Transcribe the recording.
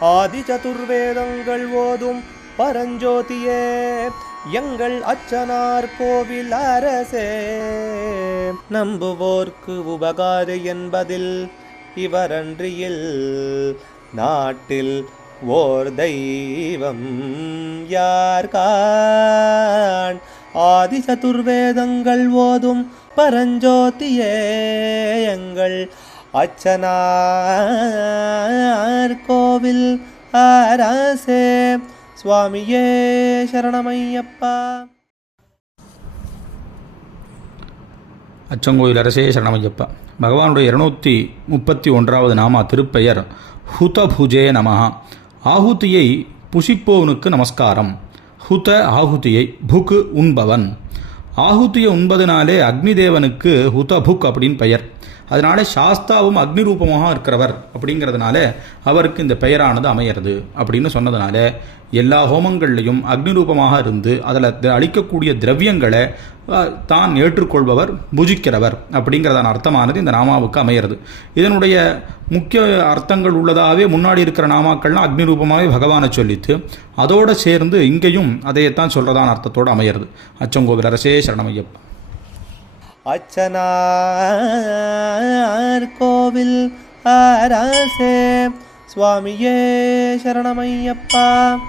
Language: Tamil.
ஆதி சதுர்வேதங்கள் ஓதும் பரஞ்சோதியே எங்கள் அச்சனார் கோவில் அரசே. நம்புவோர்க்கு உபகாரி என்பதில் இவரன்றியில் நாட்டில் ஓர் தெய்வம் யார்கான். ஆதி சதுர்வேதங்கள் ஓதும் பரஞ்சோதியே எங்கள் அச்சனார் கோவில் அரசே. சுவாமியே சரணமையப்பா. அச்சங்கோயில் அரசே சரணமையப்பா. பகவானுடைய 231வது நாமா திருப்பெயர் ஹுதபுஜே நமஹ. ஆகுதியை புஷிப்போவனுக்கு நமஸ்காரம். ஹுத ஆகுதியை, புக் உண்பவன். ஆகுதியை உண்பதனாலே அக்னி தேவனுக்கு ஹுதபுக் அப்படின்னு பெயர். அதனால சாஸ்தாவும் அக்னி ரூபமாக இருக்கிறவர் அப்படிங்கிறதுனால அவருக்கு இந்த பெயரானது அமையிறது அப்படின்னு சொன்னதுனால எல்லா ஹோமங்கள்லையும் அக்னி ரூபமாக இருந்து அதில் அளிக்கக்கூடிய திரவியங்களை தான் ஏற்றுக்கொள்பவர், புஜிக்கிறவர் அப்படிங்கிறதான அர்த்தமானது இந்த நாமாவுக்கு அமையிறது. இதனுடைய முக்கிய அர்த்தங்கள் உள்ளதாகவே முன்னாடி இருக்கிற நாமாக்கள்லாம் அக்னி ரூபமாகவே பகவானை சொல்லித்து அதோடு சேர்ந்து இங்கேயும் அதையத்தான் சொல்கிறதான அர்த்தத்தோடு அமையிறது. அச்சங்கோவில் அரசே சரணமையப்பா. அச்சனார் கோவில் அரசே. சுவாமியே சரணமையப்பா.